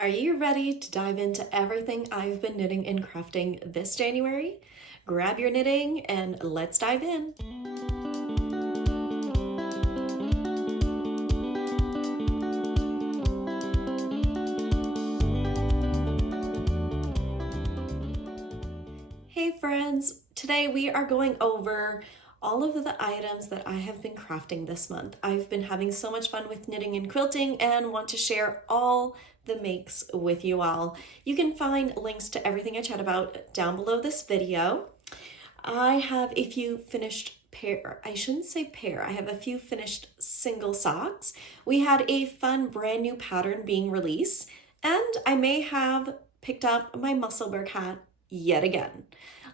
Are you ready to dive into everything I've been knitting and crafting this January? Grab your knitting and let's dive in. Hey friends, today we are going over all of the items that I have been crafting this month. I've been having so much fun with knitting and quilting and want to share all the makes with you all. You can find links to everything I chat about down below this video. I have a few finished I have a few finished single socks. We had a fun brand new pattern being released, and I may have picked up my Musselburgh hat yet again.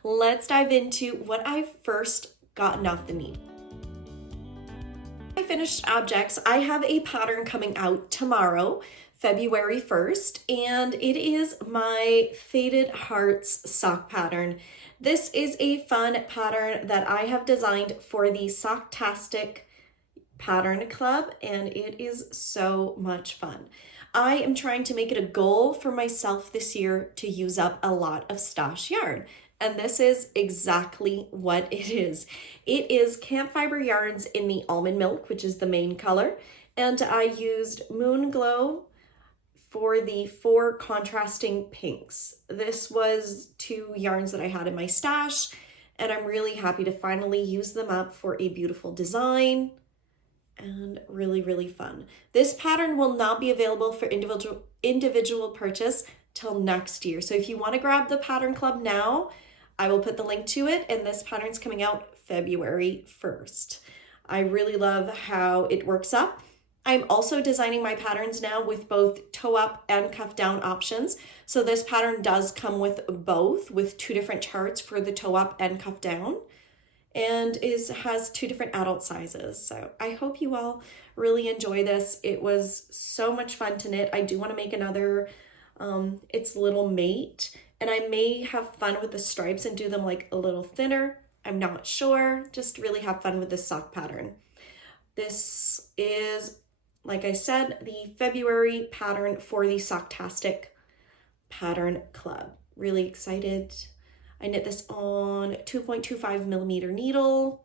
Let's dive into what I've first gotten off the needle. My finished objects, I have a pattern coming out tomorrow, February 1st, and it is my Faded Hearts sock pattern. This is a fun pattern that I have designed for the Sock-Tastic Pattern Club, and it is so much fun. I am trying to make it a goal for myself this year to use up a lot of stash yarn. And this is exactly what it is. It is Campfire Yarns in the Almond Milk, which is the main color. And I used Moonglow for the 4 contrasting pinks. This was 2 yarns that I had in my stash, and I'm really happy to finally use them up for a beautiful design and really fun. This pattern will not be available for individual purchase till next year. So if you want to grab the pattern club now, I will put the link to it, and this pattern's coming out February 1st. I really love how it works up. I'm also designing my patterns now with both toe up and cuff down options. So this pattern does come with both, with 2 different charts for the toe up and cuff down, and has 2 different adult sizes. So I hope you all really enjoy this. It was so much fun to knit. I do want to make another its little mate, and I may have fun with the stripes and do them like a little thinner. I'm not sure. Just really have fun with this sock pattern. This is, like I said, the February pattern for the Sock-Tastic Pattern Club. Really excited. I knit this on 2.25 millimeter needle.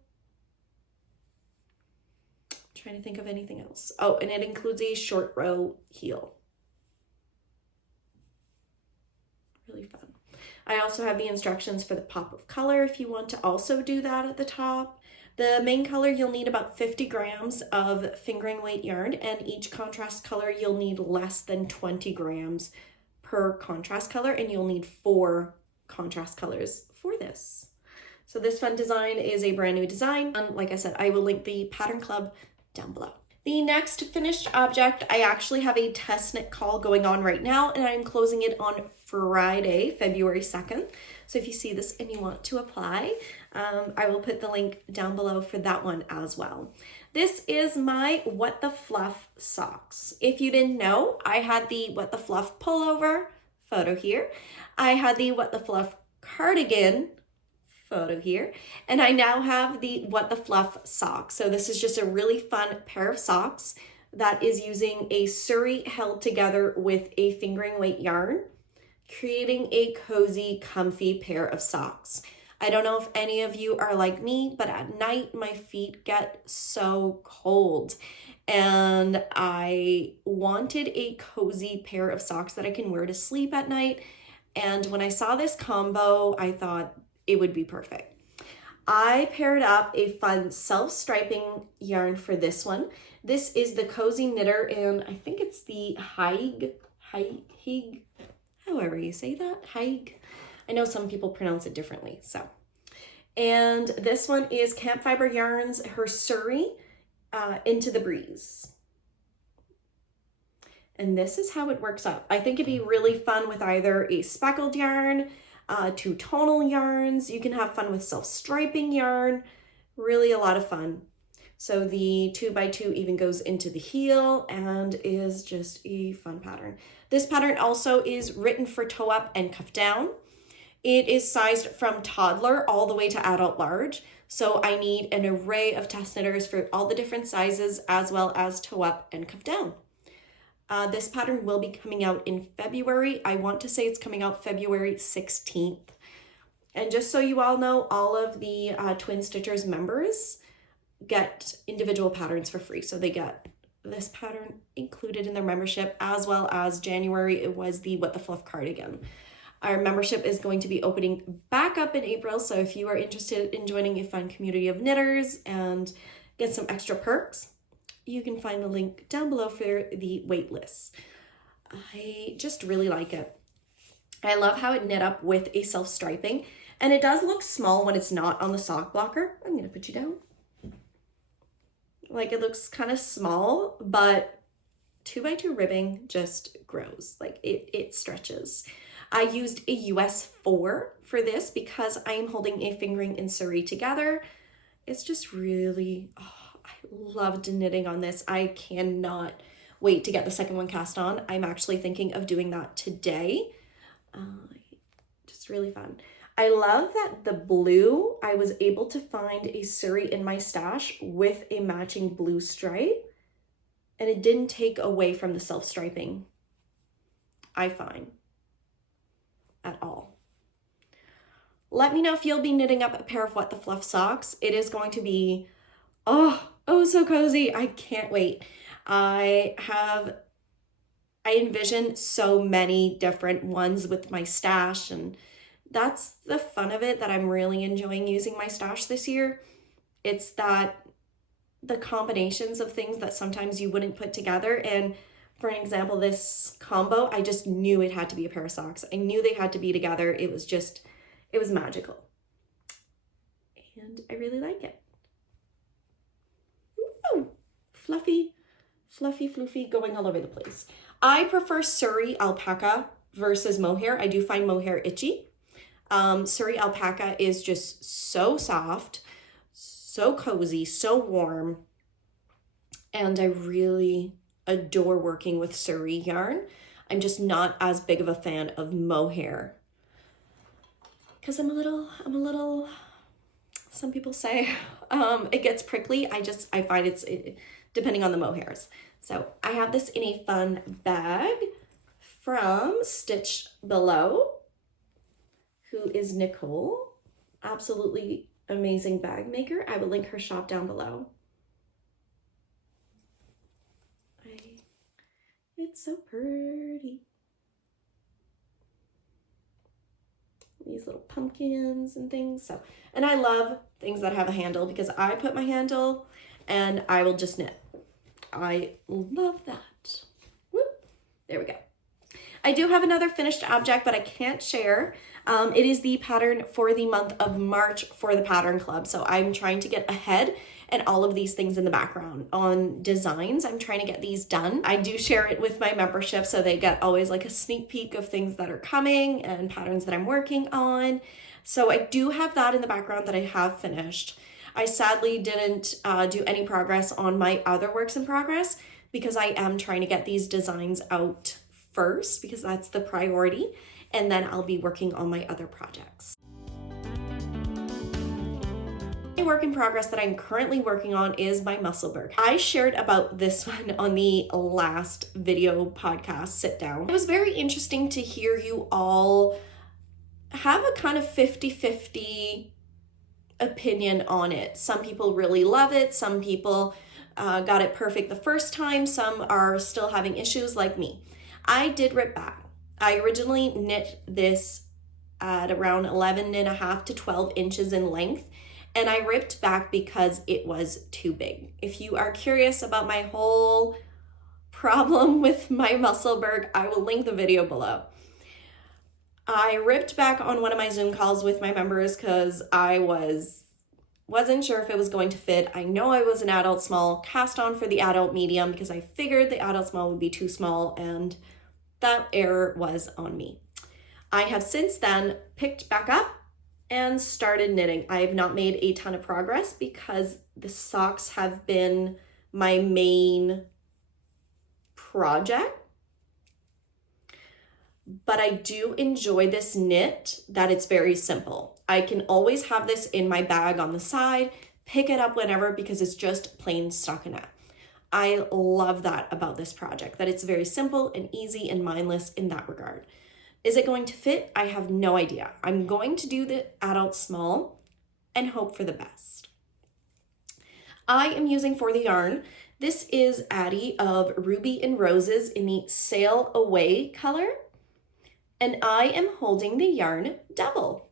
I'm trying to think of anything else. Oh, and it includes a short row heel. Really fun. I also have the instructions for the pop of color if you want to also do that at the top. The main color, you'll need about 50 grams of fingering weight yarn, and each contrast color you'll need less than 20 grams per contrast color, and you'll need 4 contrast colors for this. So this fun design is a brand new design, and like I said, I will link the pattern club down below. The next finished object, I actually have a test knit call going on right now, and I'm closing it on Friday, February 2nd. So if you see this and you want to apply, I will put the link down below for that one as well. This is my What the Fluff socks. If you didn't know, I had the What the Fluff pullover, photo here. I had the What the Fluff cardigan, photo here, and I now have the What the Fluff socks. So this is just a really fun pair of socks that is using a Suri held together with a fingering weight yarn, creating a cozy, comfy pair of socks. I don't know if any of you are like me, but at night my feet get so cold, and I wanted a cozy pair of socks that I can wear to sleep at night. And when I saw this combo, I thought it would be perfect. I paired up a fun self-striping yarn for this one. This is the Cozy Knitter, and I think it's the Hygge, however you say that, Hygge. I know some people pronounce it differently, so. And this one is Campfiber Yarns, her Suri, Into the Breeze. And this is how it works up. I think it'd be really fun with either a speckled yarn, 2 tonal yarns. You can have fun with self-striping yarn. Really a lot of fun. So the 2x2 even goes into the heel and is just a fun pattern. This pattern also is written for toe up and cuff down. It is sized from toddler all the way to adult large. So I need an array of test knitters for all the different sizes, as well as toe up and cuff down. This pattern will be coming out in February. I want to say it's coming out February 16th. And just so you all know, all of the Twin Stitchers members get individual patterns for free. So they get this pattern included in their membership, as well as January, it was the What the Fluff cardigan. Our membership is going to be opening back up in April. So if you are interested in joining a fun community of knitters and get some extra perks, you can find the link down below for the wait list. I just really like it. I love how it knit up with a self-striping, and it does look small when it's not on the sock blocker. I'm gonna put you down. Like, it looks kind of small, but 2x2 ribbing just grows. Like, it stretches. I used a US 4 for this because I am holding a fingering and Suri together. It's just really, oh, I loved knitting on this. I cannot wait to get the second one cast on. I'm actually thinking of doing that today. Just really fun. I love that the blue, I was able to find a Suri in my stash with a matching blue stripe, and it didn't take away from the self-striping, I find, at all. Let me know if you'll be knitting up a pair of What the Fluff socks. It is going to be, oh so cozy. I can't wait. I envision so many different ones with my stash, and that's the fun of it, that I'm really enjoying using my stash this year. It's that the combinations of things that sometimes you wouldn't put together. And for an example, this combo, I just knew it had to be a pair of socks. I knew they had to be together. It was magical. And I really like it. Ooh, fluffy, floofy, going all over the place. I prefer Suri alpaca versus mohair. I do find mohair itchy. Suri alpaca is just so soft, so cozy, so warm, and I really adore working with Suri yarn. I'm just not as big of a fan of mohair because I'm a little, some people say it gets prickly. I find it's depending on the mohairs. So I have this in a fun bag from Stitch Below, who is Nicole. Absolutely amazing bag maker. I will link her shop down below. It's so pretty. These little pumpkins and things. So, and I love things that have a handle because I put my handle and I will just knit. I love that. Whoop. There we go. I do have another finished object, but I can't share. It is the pattern for the month of March for the Pattern Club. So I'm trying to get ahead and all of these things in the background on designs. I'm trying to get these done. I do share it with my membership, so they get always like a sneak peek of things that are coming and patterns that I'm working on. So I do have that in the background that I have finished. I sadly didn't do any progress on my other works in progress because I am trying to get these designs out first because that's the priority, and then I'll be working on my other projects. A work in progress that I'm currently working on is my Musselburgh. I shared about this one on the last video podcast sit down. It was very interesting to hear you all have a kind of 50-50 opinion on it. Some people really love it. Some people got it perfect the first time. Some are still having issues like me. I did rip back. I originally knit this at around 11.5 to 12 inches in length, and I ripped back because it was too big. If you are curious about my whole problem with my Musselburgh, I will link the video below. I ripped back on one of my Zoom calls with my members because I wasn't sure if it was going to fit. I know I was an adult small, cast on for the adult medium because I figured the adult small would be too small, and that error was on me. I have since then picked back up and started knitting. I have not made a ton of progress because the socks have been my main project. But I do enjoy this knit that it's very simple. I can always have this in my bag on the side, pick it up whenever because it's just plain stockinette. I love that about this project, that it's very simple and easy and mindless in that regard. Is it going to fit? I have no idea. I'm going to do the adult small and hope for the best. I am using for the yarn, this is Addie of Ruby and Roses in the Sail Away color, and I am holding the yarn double.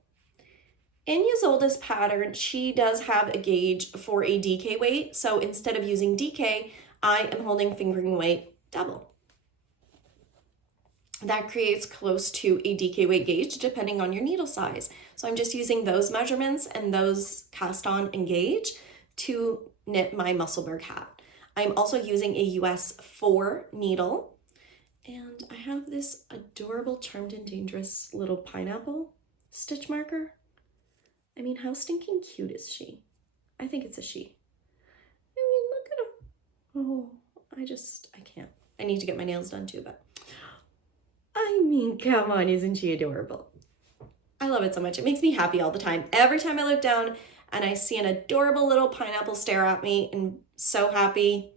In Ysolda's pattern, she does have a gauge for a DK weight, so instead of using DK, I am holding fingering weight double. That creates close to a DK weight gauge depending on your needle size. So I'm just using those measurements and those cast on and gauge to knit my Musselburgh hat. I'm also using a US 4 needle, and I have this adorable Charmed and Dangerous little pineapple stitch marker. I mean, how stinking cute is she? I think it's a she. I mean, look at her. Oh, I can't. I need to get my nails done too, but I mean, come on, isn't she adorable? I love it so much. It makes me happy all the time. Every time I look down and I see an adorable little pineapple stare at me and so happy.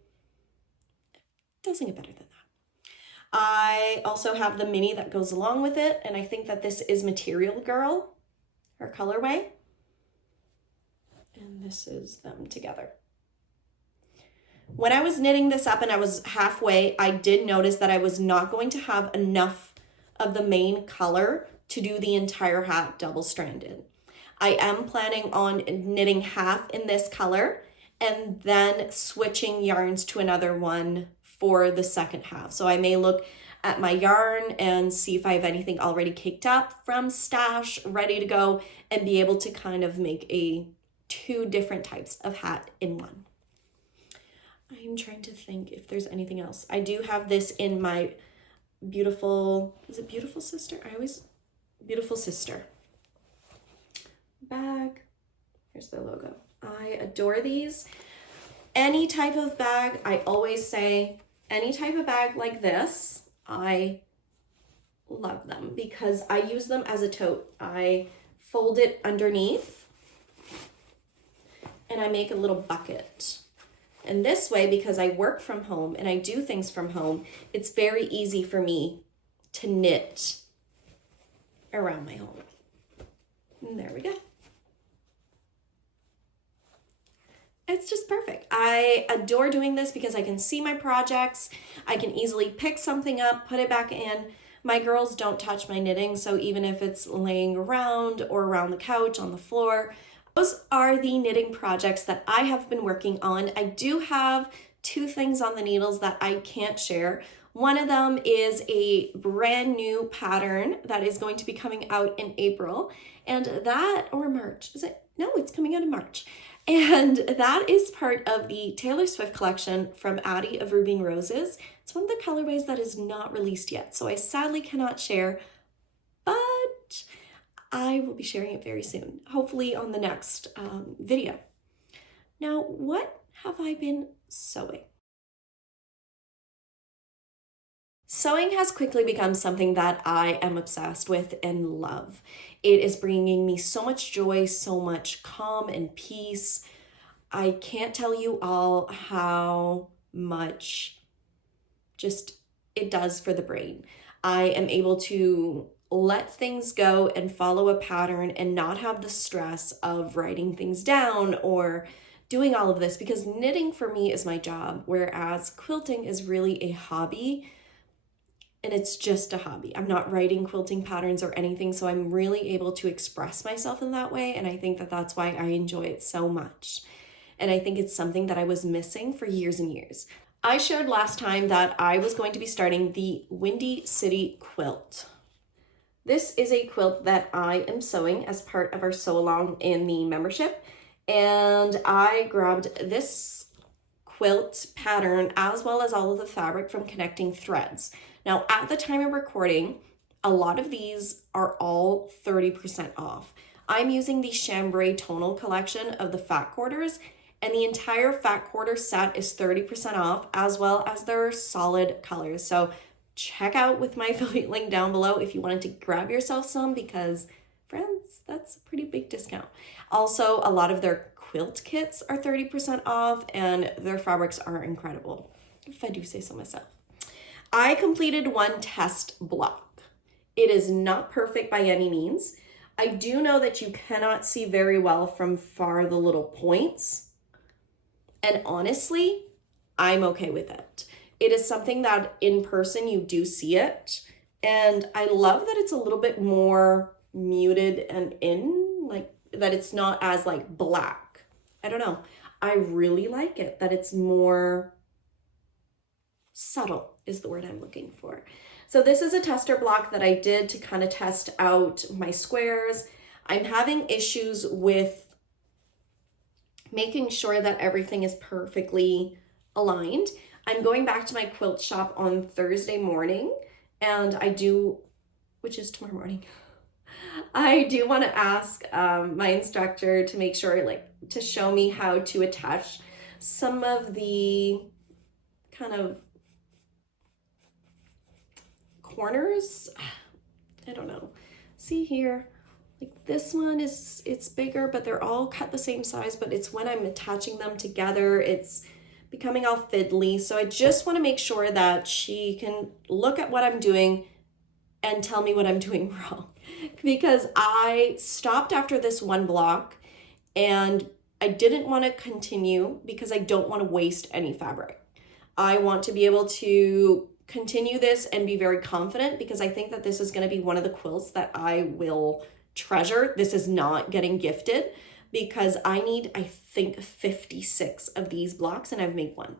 Doesn't get better than that. I also have the mini that goes along with it, and I think that this is Material Girl, her colorway. And this is them together. When I was knitting this up and I was halfway, I did notice that I was not going to have enough of the main color to do the entire hat double-stranded. I am planning on knitting half in this color and then switching yarns to another one for the second half. So I may look at my yarn and see if I have anything already caked up from stash, ready to go, and be able to kind of make two different types of hat in one. I'm trying to think if there's anything else. I do have this in my beautiful, is it Beautiful Sister? Beautiful Sister bag. Here's the logo. I adore these. Any type of bag, I always say, any type of bag like this, I love them because I use them as a tote. I fold it underneath and I make a little bucket. And this way, because I work from home and I do things from home, it's very easy for me to knit around my home. And there we go. It's just perfect. I adore doing this because I can see my projects. I can easily pick something up, put it back in. My girls don't touch my knitting, so even if it's laying around or around the couch, on the floor, those are the knitting projects that I have been working on. I do have 2 things on the needles that I can't share. One of them is a brand new pattern that is going to be coming out in April, and that, or March, is it? No, it's coming out in March. And that is part of the Taylor Swift collection from Addie of Ruby and Roses. It's one of the colorways that is not released yet, so I sadly cannot share, but I will be sharing it very soon, hopefully on the next video. Now, what have I been sewing? Sewing has quickly become something that I am obsessed with and love. It is bringing me so much joy, so much calm and peace. I can't tell you all how much just it does for the brain. I am able to let things go and follow a pattern and not have the stress of writing things down or doing all of this, because knitting for me is my job, whereas quilting is really a hobby. And it's just a hobby. I'm not writing quilting patterns or anything, so I'm really able to express myself in that way, and I think that that's why I enjoy it so much. And I think it's something that I was missing for years and years. I shared last time that I was going to be starting the Windy City quilt. This is a quilt that I am sewing as part of our sew along in the membership, and I grabbed this quilt pattern as well as all of the fabric from Connecting Threads. Now, at the time of recording, a lot of these are all 30% off. I'm using the chambray tonal collection of the fat quarters, and the entire fat quarter set is 30% off, as well as their solid colors. So check out with my affiliate link down below if you wanted to grab yourself some, because friends, that's a pretty big discount. Also, a lot of their quilt kits are 30% off, and their fabrics are incredible, if I do say so myself. I completed one test block. It is not perfect by any means. I do know that you cannot see very well from far the little points. And honestly, I'm okay with it. It is something that in person you do see it. And I love that it's a little bit more muted and like that it's not as like black. I don't know. I really like it that it's more subtle is the word I'm looking for. So this is a tester block that I did to kind of test out my squares. I'm having issues with making sure that everything is perfectly aligned. I'm going back to my quilt shop on Thursday morning, and which is tomorrow morning, I do want to ask my instructor to make sure, to show me how to attach some of the kind of corners. I don't know. See here, like this one it's bigger, but they're all cut the same size, but it's when I'm attaching them together, it's becoming all fiddly. So I just want to make sure that she can look at what I'm doing and tell me what I'm doing wrong. Because I stopped after this one block and I didn't want to continue because I don't want to waste any fabric. I want to be able to continue this and be very confident because I think that this is going to be one of the quilts that I will treasure. This is not getting gifted because I need, I think, 56 of these blocks and I've made one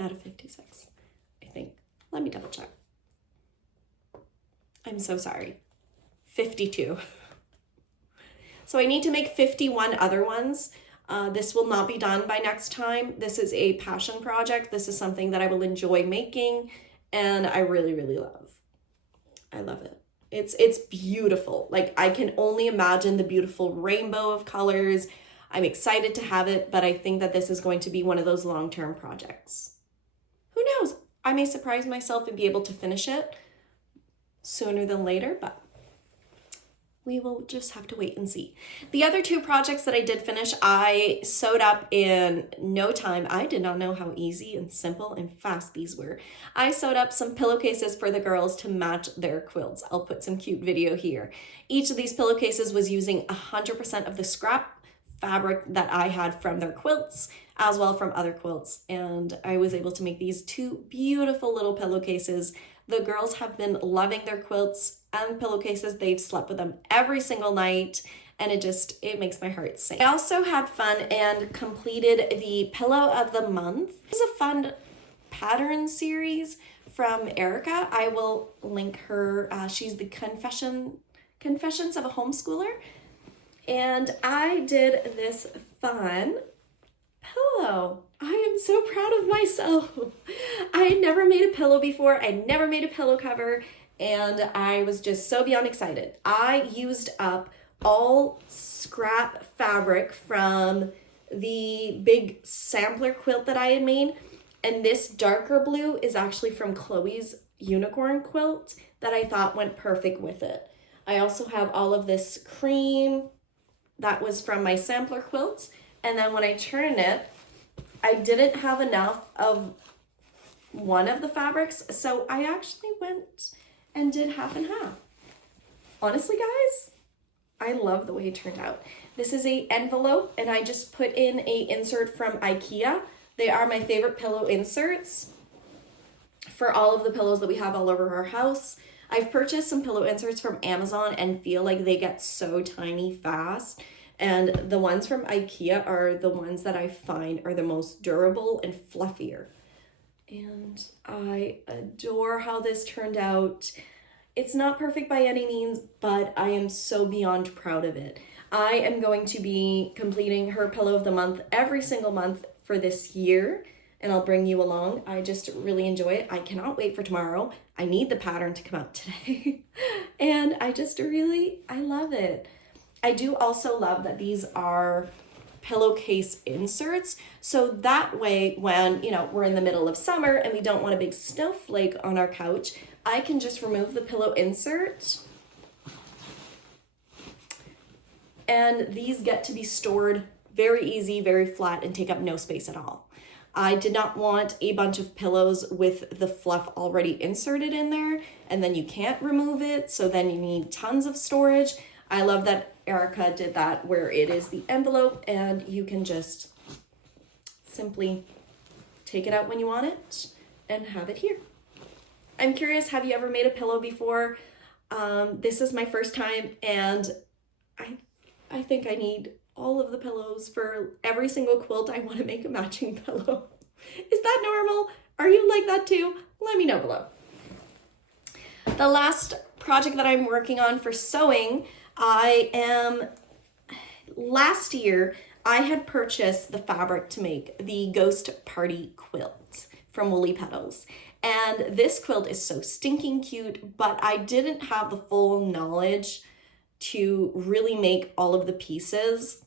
out of 56, I think. Let me double check. I'm so sorry. 52. So I need to make 51 other ones. This will not be done by next time. This is a passion project. This is something that I will enjoy making and I really, really love. I love it. It's beautiful. Like I can only imagine the beautiful rainbow of colors. I'm excited to have it, but I think that this is going to be one of those long-term projects. Who knows? I may surprise myself and be able to finish it sooner than later, but we will just have to wait and see. The other two projects that I did finish, I sewed up in no time. I did not know how easy and simple and fast these were. I sewed up some pillowcases for the girls to match their quilts. I'll put some cute video here. Each of these pillowcases was using 100% of the scrap fabric that I had from their quilts, as well from other quilts. And I was able to make these two beautiful little pillowcases. The girls have been loving their quilts and pillowcases. They've slept with them every single night and it makes my heart sing. I also had fun and completed the Pillow of the Month. This is a fun pattern series from Erica. I will link her. She's the Confessions of a Homeschooler. And I did this fun pillow. I am so proud of myself. I had never made a pillow before. I never made a pillow cover, and I was just so beyond excited. I used up all scrap fabric from the big sampler quilt that I had made, and this darker blue is actually from Chloe's unicorn quilt that I thought went perfect with it. I also have all of this cream that was from my sampler quilt, and then when I turn it, I didn't have enough of one of the fabrics, so I actually went and did half and half. Honestly, guys, I love the way it turned out. This is an envelope, and I just put in a insert from IKEA. They are my favorite pillow inserts for all of the pillows that we have all over our house. I've purchased some pillow inserts from Amazon and feel like they get so tiny fast. And the ones from IKEA are the ones that I find are the most durable and fluffier. And I adore how this turned out. It's not perfect by any means, but I am so beyond proud of it. I am going to be completing her Pillow of the Month every single month for this year, and I'll bring you along. I just really enjoy it. I cannot wait for tomorrow. I need the pattern to come out today. And I love it. I do also love that these are pillowcase inserts. So that way, when, you know, we're in the middle of summer and we don't want a big snowflake on our couch, I can just remove the pillow insert. And these get to be stored very easy, very flat, and take up no space at all. I did not want a bunch of pillows with the fluff already inserted in there, and then you can't remove it, so then you need tons of storage. I love that Erica did that where it is the envelope and you can just simply take it out when you want it and have it here. I'm curious, have you ever made a pillow before? This is my first time, and I think I need all of the pillows for every single quilt. I want to make a matching pillow. Is that normal? Are you like that too? Let me know below. The last project that I'm working on for sewing, last year I had purchased the fabric to make the Ghost Party quilt from Woolly Petals. And this quilt is so stinking cute, but I didn't have the full knowledge to really make all of the pieces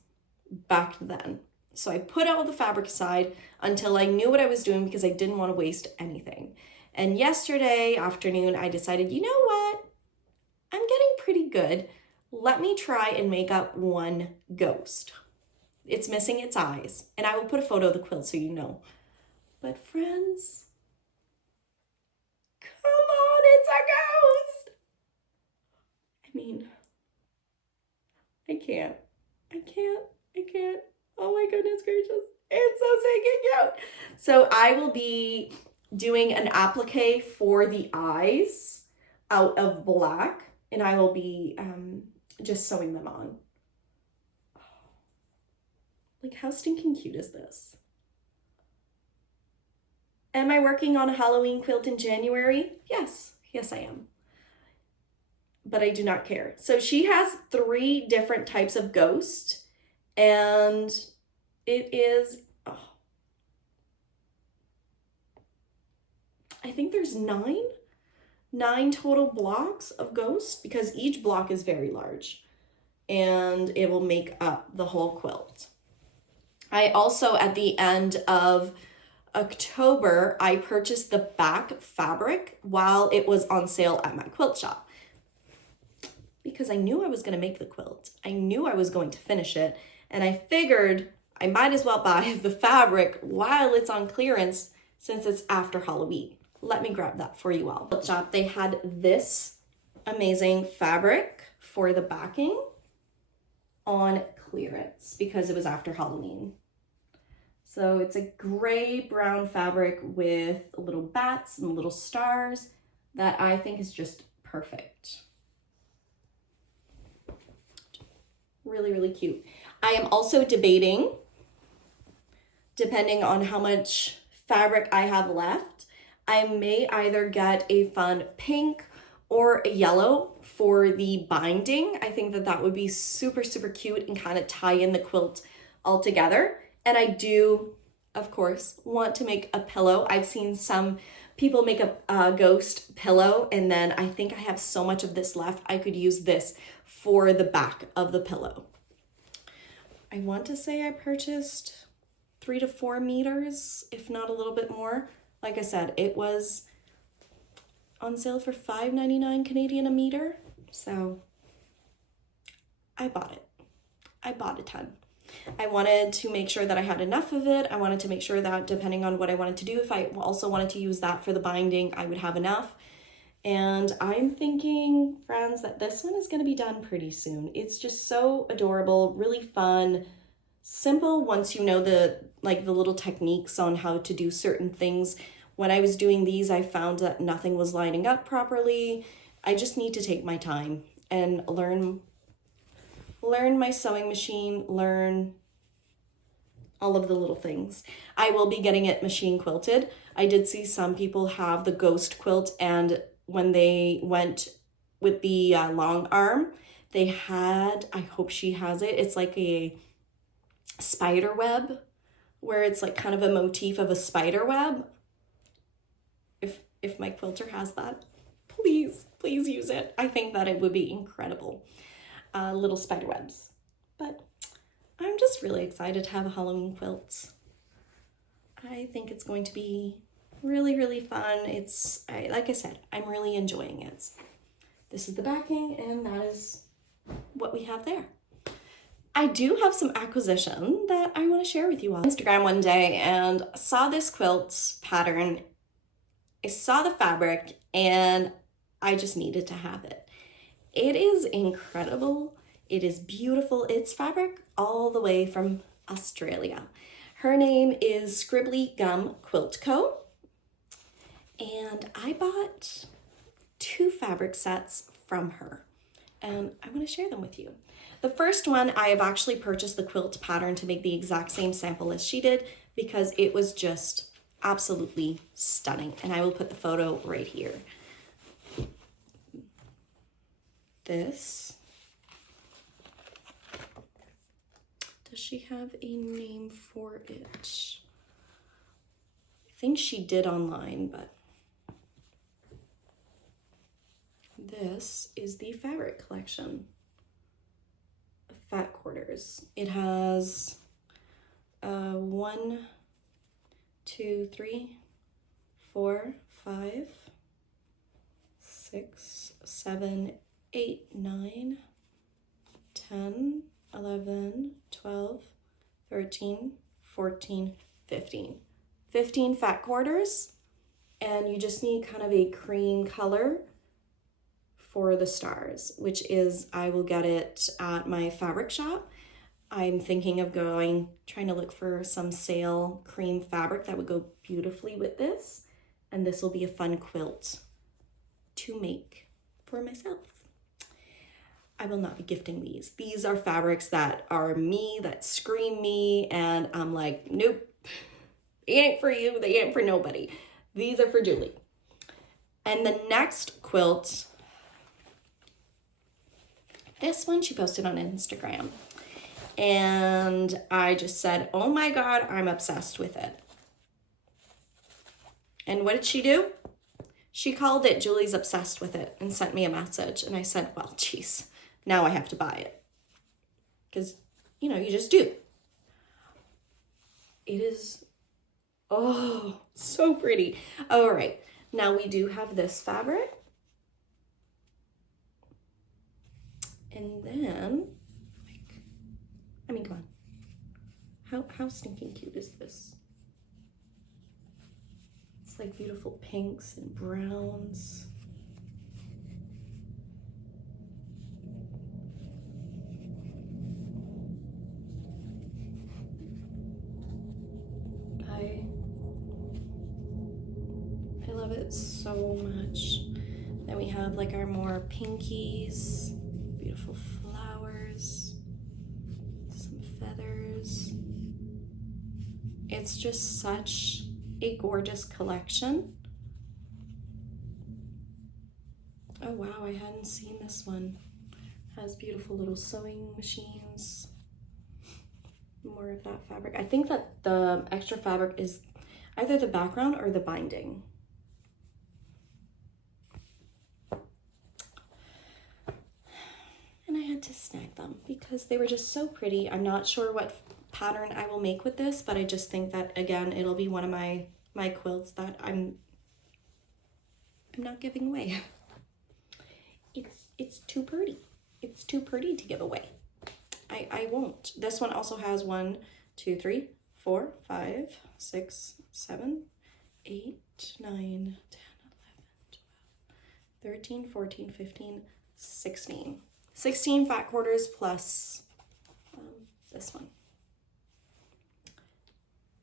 back then. So I put all the fabric aside until I knew what I was doing because I didn't want to waste anything. And yesterday afternoon, I decided, you know what? I'm getting pretty good. Let me try and make up one ghost. It's missing its eyes. And I will put a photo of the quilt so you know. But friends, come on, it's a ghost. I mean, I can't. Oh my goodness gracious. It's so stinking cute. So I will be doing an applique for the eyes out of black, and I will be just sewing them on. Like, how stinking cute is this? Am I working on a Halloween quilt in January? Yes, I am. But I do not care. So she has 3 different types of ghost, and it is, I think there's 9 total blocks of ghost, because each block is very large and it will make up the whole quilt. I also, at the end of October, I purchased the back fabric while it was on sale at my quilt shop, because I knew I was going to make the quilt. I knew I was going to finish it, and I figured I might as well buy the fabric while it's on clearance since it's after Halloween. Let me grab that for you all. Quilt shop, they had this amazing fabric for the backing on clearance because it was after Halloween. So it's a gray brown fabric with little bats and little stars that I think is just perfect. Really, really cute. I am also debating, depending on how much fabric I have left, I may either get a fun pink or a yellow for the binding. I think that would be super, super cute and kind of tie in the quilt all together. And I do, of course, want to make a pillow. I've seen some people make a ghost pillow, and then I think I have so much of this left, I could use this for the back of the pillow. I want to say I purchased 3 to 4 meters, if not a little bit more. Like I said, it was on sale for $5.99 Canadian a meter. So I bought it. I bought a ton. I wanted to make sure that I had enough of it. I wanted to make sure that depending on what I wanted to do, if I also wanted to use that for the binding, I would have enough. And I'm thinking, friends, that this one is going to be done pretty soon. It's just so adorable, really fun, simple once you know the little techniques on how to do certain things. When I was doing these, I found that nothing was lining up properly. I just need to take my time and learn my sewing machine, learn all of the little things. I will be getting it machine quilted. I did see some people have the ghost quilt, and when they went with the long arm, they had, I hope she has it, it's like a spider web, where it's like kind of a motif of a spider web. If my quilter has that, please use it. I think that it would be incredible. Little spider webs. But I'm just really excited to have a Halloween quilt. I think it's going to be really, really fun. Like I said, I'm really enjoying it. This is the backing, and that is what we have there. I do have some acquisition that I want to share with you all. Instagram one day and saw this quilt pattern. I saw the fabric and I just needed to have it. It is incredible. It is beautiful. It's fabric all the way from Australia. Her name is Scribbly Gum Quilt Co. And I bought 2 fabric sets from her, and I want to share them with you. The first one, I have actually purchased the quilt pattern to make the exact same sample as she did because it was just absolutely stunning. And I will put the photo right here. This. Does she have a name for it? I think she did online, but this is the fabric collection. Fat quarters. It has 1, 2, 3, 4, 5, 6, 7, 8, 9, 10, 11, 12, 13, 14, 15. 15 fat quarters, and you just need kind of a cream color for the stars, which is, I will get it at my fabric shop. I'm thinking of trying to look for some sale cream fabric that would go beautifully with this, and this will be a fun quilt to make for myself. I will not be gifting these. These are fabrics that are me, that scream me, and I'm like, nope, they ain't for you, they ain't for nobody. These are for Julie. And the next quilt, this one she posted on Instagram, and I just said, oh my God, I'm obsessed with it. And what did she do? She called it Julie's Obsessed with It and sent me a message, and I said, well, geez, now I have to buy it. Because, you know, you just do. It is, oh, so pretty. All right, now we do have this fabric. And then, I mean, come on. How stinking cute is this? It's like beautiful pinks and browns. I love it so much. Then we have like our more pinkies. Beautiful flowers, some feathers. It's just such a gorgeous collection. Oh wow, I hadn't seen this one. Has beautiful little sewing machines. More of that fabric. I think that the extra fabric is either the background or the binding. And I had to snag them because they were just so pretty. I'm not sure what pattern I will make with this, but I just think that, again, it'll be one of my quilts that I'm not giving away. It's too pretty. It's too pretty to give away. I won't. This one also has 1, 2, 3, 4, 5, 6, 7, 8, 9, 10, 11, 12, 13, 14, 15, 16. 16 fat quarters plus this one.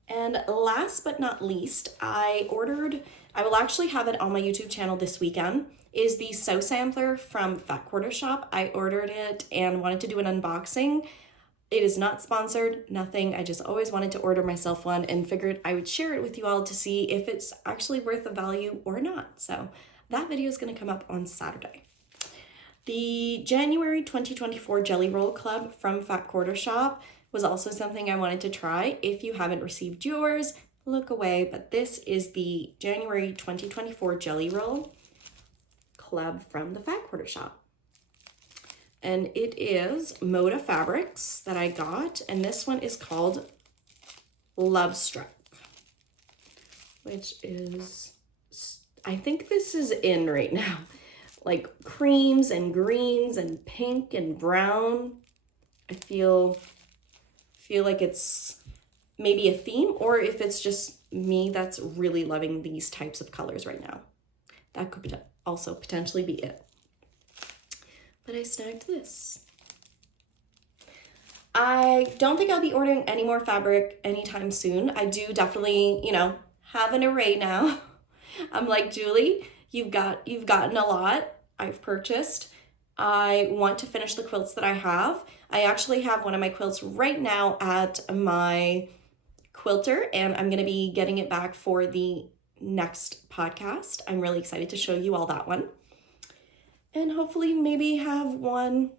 And last but not least, I will actually have it on my YouTube channel this weekend, is the Sew Sampler from Fat Quarter Shop. I ordered it and wanted to do an unboxing. It is not sponsored, nothing. I just always wanted to order myself one and figured I would share it with you all to see if it's actually worth the value or not. So that video is going to come up on Saturday. The January 2024 Jelly Roll Club from Fat Quarter Shop was also something I wanted to try. If you haven't received yours, look away, but this is the January 2024 Jelly Roll Club from the Fat Quarter Shop. and it is Moda Fabrics that I got, and this one is called Love Struck, which is, I think this is in right now, like creams and greens and pink and brown. I feel like it's maybe a theme, or if it's just me that's really loving these types of colors right now. That could also potentially be it. But I snagged this. I don't think I'll be ordering any more fabric anytime soon. I do definitely, you know, have an array now. I'm like, Julie, you've gotten a lot. I've purchased. I want to finish the quilts that I have. I actually have one of my quilts right now at my quilter, and I'm going to be getting it back for the next podcast. I'm really excited to show you all that one. And hopefully maybe have one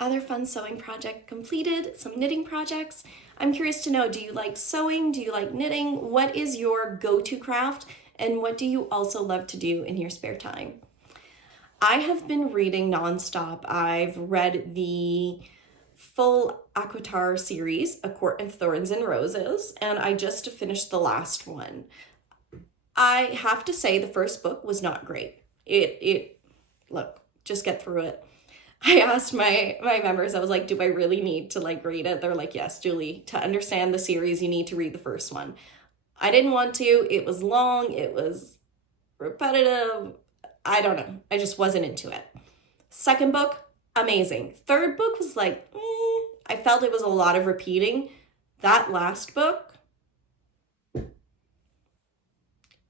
other fun sewing project completed, some knitting projects. I'm curious to know, do you like sewing? Do you like knitting? What is your go-to craft? And what do you also love to do in your spare time? I have been reading nonstop. I've read the full Aquatar series, A Court of Thorns and Roses, and I just finished the last one. I have to say the first book was not great. Look, just get through it. I asked my members, I was like, do I really need to like read it? They're like, yes, Julie, to understand the series, you need to read the first one. I didn't want to. It was long. It was repetitive. I don't know. I just wasn't into it. Second book, amazing. Third book was like, I felt it was a lot of repeating. That last book,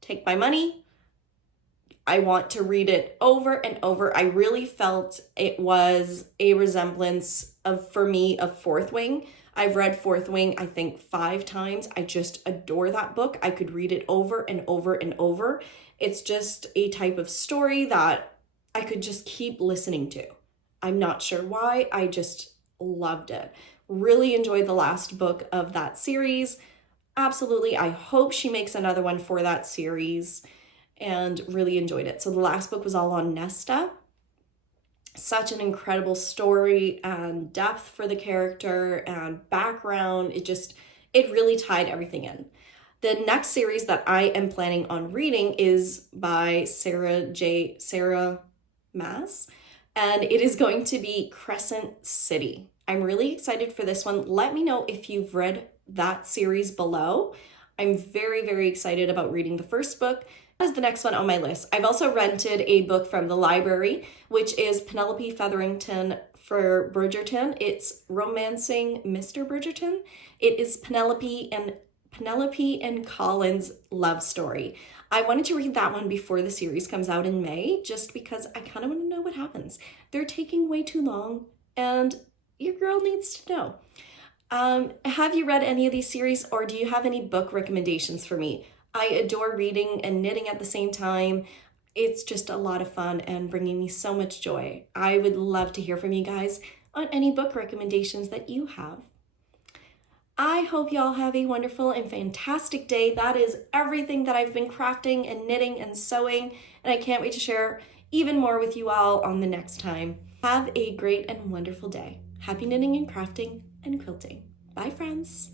take my money. I want to read it over and over. I really felt it was a resemblance of, for me, of Fourth Wing. I've read Fourth Wing, I think 5 times. I just adore that book. I could read it over and over and over. It's just a type of story that I could just keep listening to. I'm not sure why. I just loved it. Really enjoyed the last book of that series. Absolutely. I hope she makes another one for that series, and really enjoyed it. So the last book was all on Nesta. Such an incredible story and depth for the character and background. It really tied everything in. The next series that I am planning on reading is by Sarah Maas, and it is going to be Crescent City. I'm really excited for this one. Let me know if you've read that series below. I'm very, very excited about reading the first book. That is the next one on my list. I've also rented a book from the library, which is Penelope Featherington for Bridgerton. It's Romancing Mr. Bridgerton. It is Penelope and Colin's love story. I wanted to read that one before the series comes out in May, just because I kind of want to know what happens. They're taking way too long, and your girl needs to know. Have you read any of these series, or do you have any book recommendations for me? I adore reading and knitting at the same time. It's just a lot of fun and bringing me so much joy. I would love to hear from you guys on any book recommendations that you have. I hope y'all have a wonderful and fantastic day. That is everything that I've been crafting and knitting and sewing, and I can't wait to share even more with you all on the next time. Have a great and wonderful day. Happy knitting and crafting and quilting. Bye, friends.